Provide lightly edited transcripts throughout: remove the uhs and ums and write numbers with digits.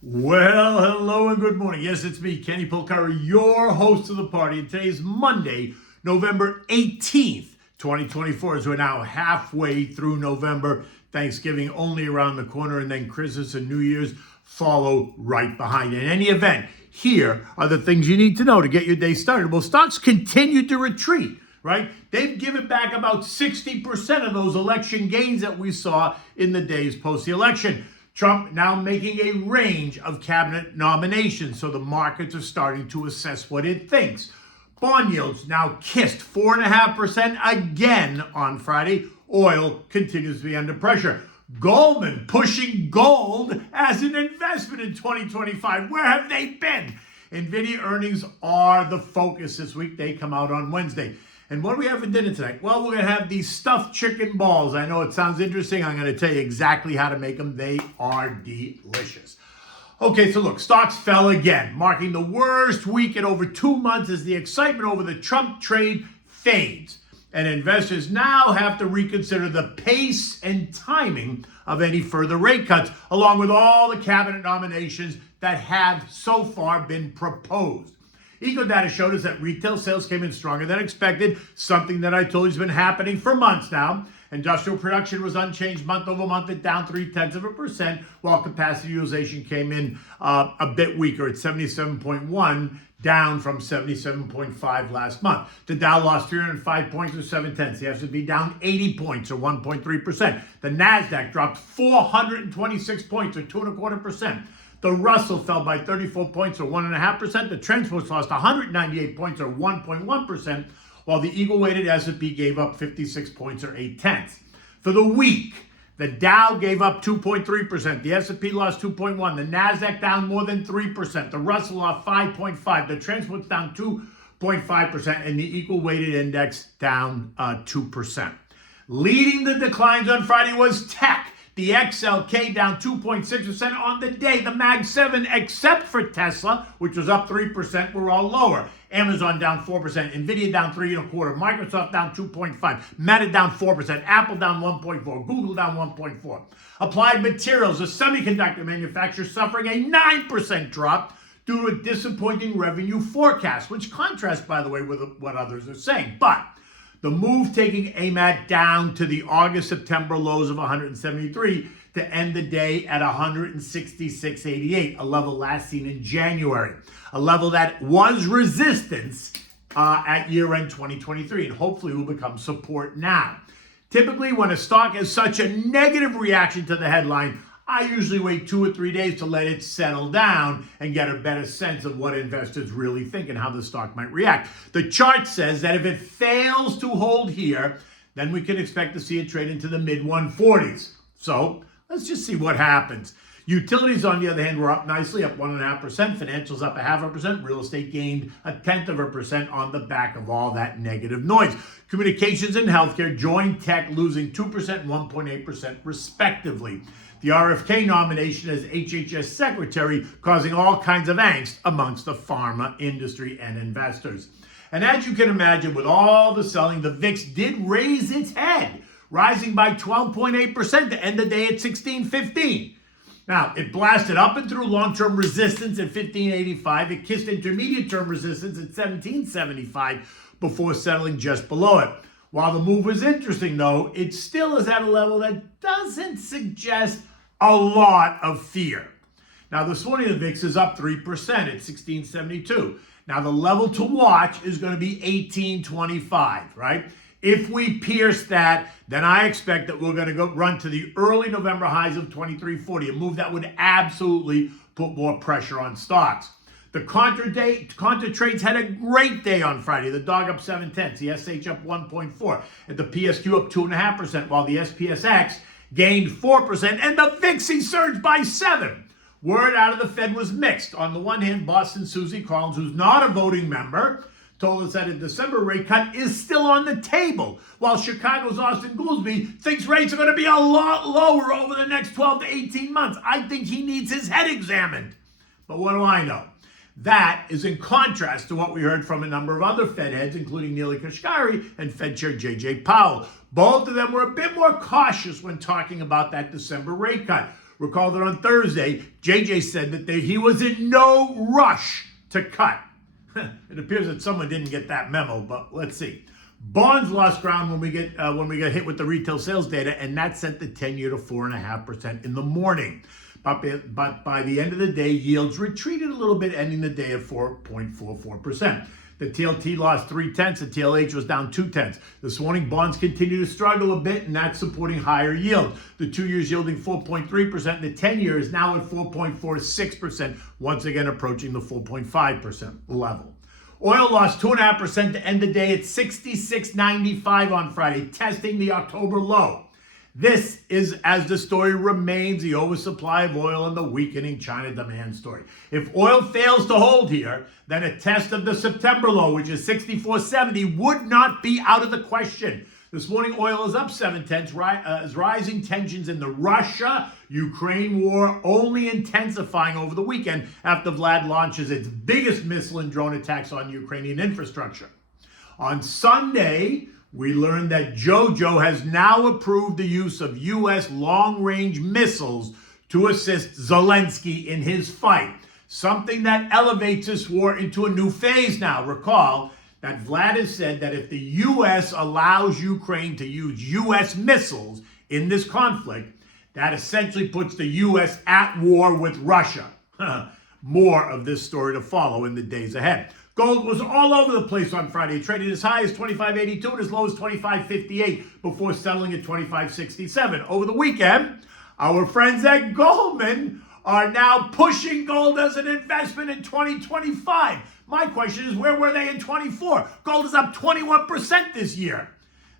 Well, hello and good morning. Yes, it's me, Kenny Polcari, your host of the party. And today is Monday, November 18th, 2024, as we're now halfway through November. Thanksgiving only around the corner, and then Christmas and New Year's follow right behind. In any event, here are the things you need to know to get your day started. Well, stocks continue to retreat, right? They've given back about 60% of those election gains that we saw in the days post the election. Trump now making a range of cabinet nominations, so the markets are starting to assess what it thinks. Bond yields now kissed 4.5% again on Friday. Oil continues to be under pressure. Goldman pushing gold as an investment in 2025. Where have they been? Nvidia earnings are the focus this week. They come out on Wednesday. And what do we have for dinner tonight? Well, we're going to have these stuffed chicken balls. I know it sounds interesting. I'm going to tell you exactly how to make them. They are delicious. Okay, so look, stocks fell again, marking the worst week in over 2 months as the excitement over the Trump trade fades. And investors now have to reconsider the pace and timing of any further rate cuts, along with all the cabinet nominations that have so far been proposed. Data showed us that retail sales came in stronger than expected, something that I told you has been happening for months now. Industrial production was unchanged month over month at down 0.3%, while capacity utilization came in a bit weaker at 77.1, down from 77.5 last month. The Dow lost 305 points or 0.7. The S&P down 80 points or 1.3%. The Nasdaq dropped 426 points or 2.25%. The Russell fell by 34 points or 1.5%. The transports lost 198 points or 1.1%, while the eagle-weighted S&P gave up 56 points or 0.8. For the week, the Dow gave up 2.3%. The S&P lost 2.1%. The Nasdaq down more than 3%. The Russell lost 5.5%. The transports down 2.5%, and the equal-weighted index down 2%. Leading the declines on Friday was tech. The XLK down 2.6% on the day. The Mag 7, except for Tesla, which was up 3%, were all lower. Amazon down 4%, Nvidia down 3.25%, Microsoft down 2.5%, Meta down 4%, Apple down 1.4%, Google down 1.4%. Applied Materials, a semiconductor manufacturer, suffering a 9% drop due to a disappointing revenue forecast, which contrasts, by the way, with what others are saying. But the move taking AMAT down to the August-September lows of 173 to end the day at 166.88, a level last seen in January, a level that was resistance at year-end 2023 and hopefully will become support now. Typically, when a stock has such a negative reaction to the headline, I usually wait 2 or 3 days to let it settle down and get a better sense of what investors really think and how the stock might react. The chart says that if it fails to hold here, then we can expect to see it trade into the mid-140s. So let's just see what happens. Utilities, on the other hand, were up nicely, up 1.5%. Financials up 0.5%. Real estate gained 0.1% on the back of all that negative noise. Communications and healthcare joined tech, losing 2% and 1.8% respectively. The RFK nomination as HHS secretary causing all kinds of angst amongst the pharma industry and investors. And as you can imagine, with all the selling, the VIX did raise its head, rising by 12.8% to end the day at 1615. Now, it blasted up and through long-term resistance at 1585. It kissed intermediate-term resistance at 1775 before settling just below it. While the move was interesting, though, it still is at a level that doesn't suggest a lot of fear. Now, this morning, the VIX is up 3% at 1672. Now, the level to watch is going to be 1825, right? If we pierce that, then I expect that we're going to run to the early November highs of 2340, a move that would absolutely put more pressure on stocks. The contra trades had a great day on Friday. The DOG up 0.7, the SH up 1.4, and the PSQ up 2.5%, while the SPSX gained 4%, and the VIX surged by 7%. Word out of the Fed was mixed. On the one hand, Boston Susie Collins, who's not a voting member, told us that a December rate cut is still on the table, while Chicago's Austin Goolsbee thinks rates are going to be a lot lower over the next 12 to 18 months. I think he needs his head examined. But what do I know? That is in contrast to what we heard from a number of other Fed heads, including Neely Kashkari and Fed Chair J.J. Powell. Both of them were a bit more cautious when talking about that December rate cut. Recall that on Thursday, JJ said that he was in no rush to cut. It appears that someone didn't get that memo, but let's see. Bonds lost ground when we get hit with the retail sales data, and that sent the 10-year to 4.5% in the morning. But by the end of the day, yields retreated a little bit, ending the day at 4.44%. The TLT lost 0.3, the TLH was down 0.2. This morning, bonds continue to struggle a bit, and that's supporting higher yield. The 2 years yielding 4.3%, the 10-year is now at 4.46%, once again approaching the 4.5% level. Oil lost 2.5% to end the day at $66.95 on Friday, testing the October low. This is as the story remains the oversupply of oil and the weakening China demand story. If oil fails to hold here, then a test of the September low, which is 64.70, would not be out of the question. This morning, oil is up 0.7 as rising tensions in the Russia-Ukraine war only intensifying over the weekend after Vlad launches its biggest missile and drone attacks on Ukrainian infrastructure. On Sunday, we learned that JoJo has now approved the use of U.S. long-range missiles to assist Zelensky in his fight, something that elevates this war into a new phase now. Recall that Vlad has said that if the U.S. allows Ukraine to use U.S. missiles in this conflict, that essentially puts the U.S. at war with Russia. More of this story to follow in the days ahead. Gold was all over the place on Friday, traded as high as $25.82 and as low as $25.58 before settling at $25.67. Over the weekend, our friends at Goldman are now pushing gold as an investment in 2025. My question is, where were they in 24? Gold is up 21% this year.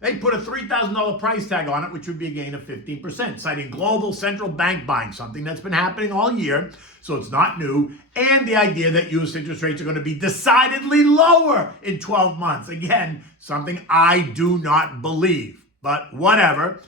They put a $3,000 price tag on it, which would be a gain of 15%, citing global central bank buying, something that's been happening all year, so it's not new, and the idea that U.S. interest rates are going to be decidedly lower in 12 months. Again, something I do not believe, but whatever.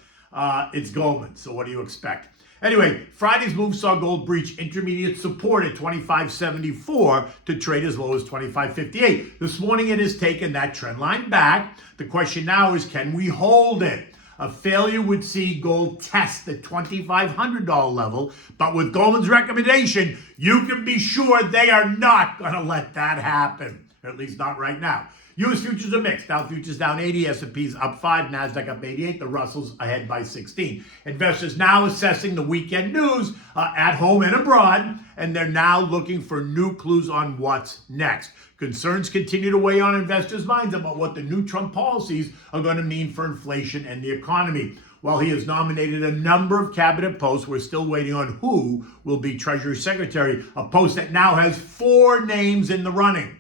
It's Goldman, so what do you expect? Anyway, Friday's move saw gold breach intermediate support at $25.74 to trade as low as $25.58. This morning it has taken that trend line back. The question now is, can we hold it? A failure would see gold test the $2,500 level, but with Goldman's recommendation, you can be sure they are not going to let that happen, or at least not right now. U.S. futures are mixed. Dow futures down 80, S&P's up 5, NASDAQ up 88, the Russell's ahead by 16. Investors now assessing the weekend news at home and abroad, and they're now looking for new clues on what's next. Concerns continue to weigh on investors' minds about what the new Trump policies are going to mean for inflation and the economy. While he has nominated a number of cabinet posts, we're still waiting on who will be Treasury Secretary, a post that now has 4 names in the running.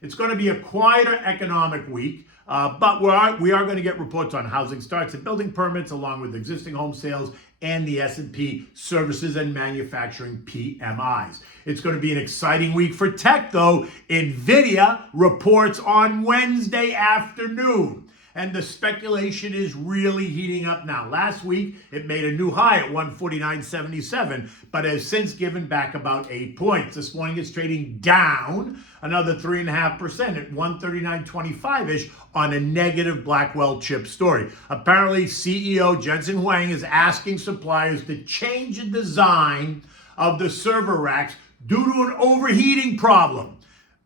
It's going to be a quieter economic week, but we are going to get reports on housing starts and building permits, along with existing home sales and the S&P services and manufacturing PMIs. It's going to be an exciting week for tech, though. Nvidia reports on Wednesday afternoon, and the speculation is really heating up now. Last week, it made a new high at 149.77, but has since given back about 8 points. This morning, it's trading down another 3.5% at 139.25-ish on a negative Blackwell chip story. Apparently, CEO Jensen Huang is asking suppliers to change the design of the server racks due to an overheating problem.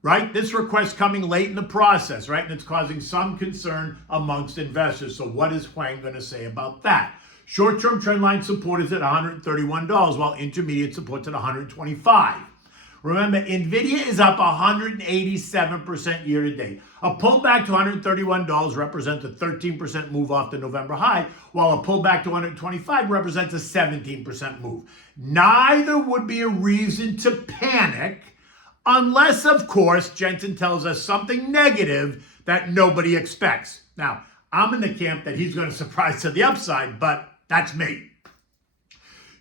Right? This request coming late in the process, right? And it's causing some concern amongst investors. So what is Huang going to say about that? Short-term trendline support is at $131, while intermediate support's at $125. Remember, Nvidia is up 187% year to date. A pullback to $131 represents a 13% move off the November high, while a pullback to $125 represents a 17% move. Neither would be a reason to panic, unless, of course, Jensen tells us something negative that nobody expects. Now, I'm in the camp that he's going to surprise to the upside, but that's me.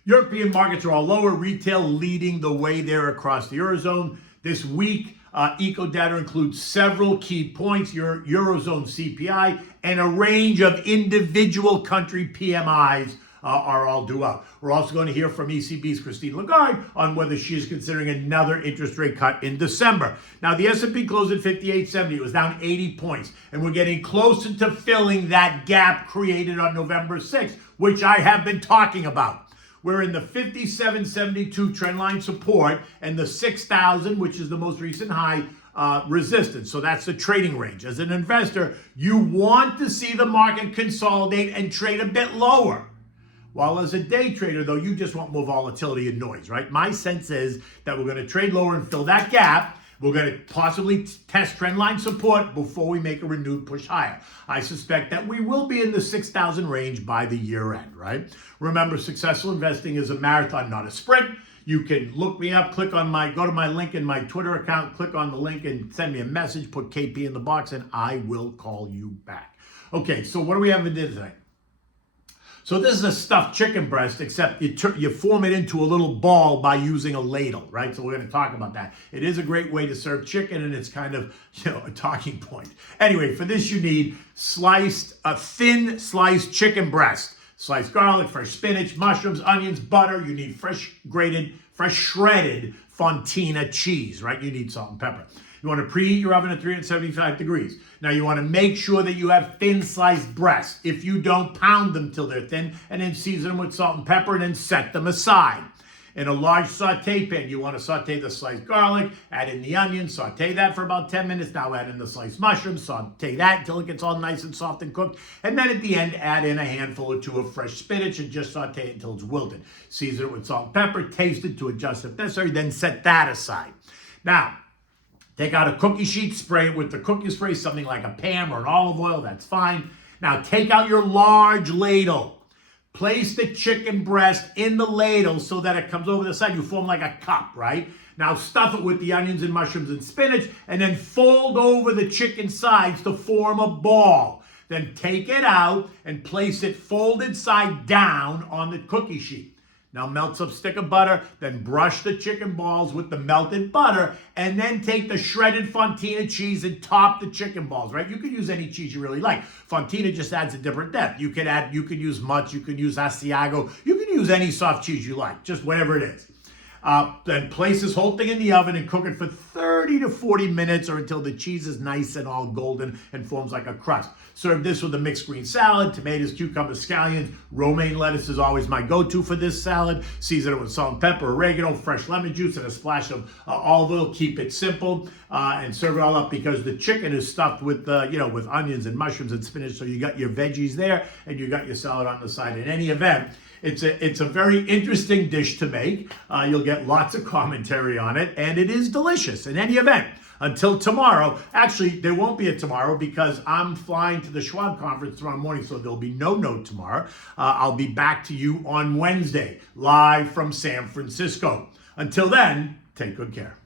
European markets are all lower, retail leading the way there across the Eurozone. This week, eco data includes several key points, Eurozone CPI, and a range of individual country PMIs are all due up. We're also going to hear from ECB's Christine Lagarde on whether she is considering another interest rate cut in December. Now, the S&P closed at 58.70. It was down 80 points, and we're getting closer to filling that gap created on November 6th, which I have been talking about. We're in the 57.72 trend line support and the 6,000, which is the most recent high, resistance. So that's the trading range. As an investor, you want to see the market consolidate and trade a bit lower. While as a day trader, though, you just want more volatility and noise, right? My sense is that we're going to trade lower and fill that gap. We're going to possibly test trendline support before we make a renewed push higher. I suspect that we will be in the 6,000 range by the year end, right? Remember, successful investing is a marathon, not a sprint. You can look me up, go to my link in my Twitter account, click on the link and send me a message, put KP in the box, and I will call you back. Okay, so what do we have in today? So this is a stuffed chicken breast, except you form it into a little ball by using a ladle, right? So we're going to talk about that. It is a great way to serve chicken, and it's kind of, a talking point. Anyway, for this you need a thin sliced chicken breast, sliced garlic, fresh spinach, mushrooms, onions, butter. You need fresh shredded Fontina cheese, right? You need salt and pepper. You want to preheat your oven at 375 degrees. Now you want to make sure that you have thin sliced breasts. If you don't, pound them till they're thin and then season them with salt and pepper and then set them aside. In a large saute pan, you want to saute the sliced garlic, add in the onion, saute that for about 10 minutes. Now add in the sliced mushrooms, saute that until it gets all nice and soft and cooked. And then at the end, add in a handful or two of fresh spinach and just saute it until it's wilted. Season it with salt and pepper, taste it to adjust if necessary, then set that aside. Now, take out a cookie sheet, spray it with the cookie spray, something like a Pam or an olive oil, that's fine. Now take out your large ladle. Place the chicken breast in the ladle so that it comes over the side. You form like a cup, right? Now stuff it with the onions and mushrooms and spinach, and then fold over the chicken sides to form a ball. Then take it out and place it folded side down on the cookie sheet. Now melt some stick of butter, then brush the chicken balls with the melted butter, and then take the shredded Fontina cheese and top the chicken balls, right? You can use any cheese you really like. Fontina just adds a different depth. You can use Mutz, you can use Asiago, you can use any soft cheese you like, just whatever it is. Then place this whole thing in the oven and cook it for 30 to 40 minutes or until the cheese is nice and all golden and forms like a crust. Serve this with a mixed green salad, tomatoes, cucumbers, scallions. Romaine lettuce is always my go-to for this salad. Season it with salt and pepper, oregano, fresh lemon juice, and a splash of olive oil. Keep it simple and serve it all up because the chicken is stuffed with, with onions and mushrooms and spinach. So you got your veggies there and you got your salad on the side. In any event, it's a very interesting dish to make. You'll get lots of commentary on it, and it is delicious. In any event, until tomorrow, actually, there won't be a tomorrow because I'm flying to the Schwab conference tomorrow morning, so there'll be no note tomorrow. I'll be back to you on Wednesday, live from San Francisco. Until then, take good care.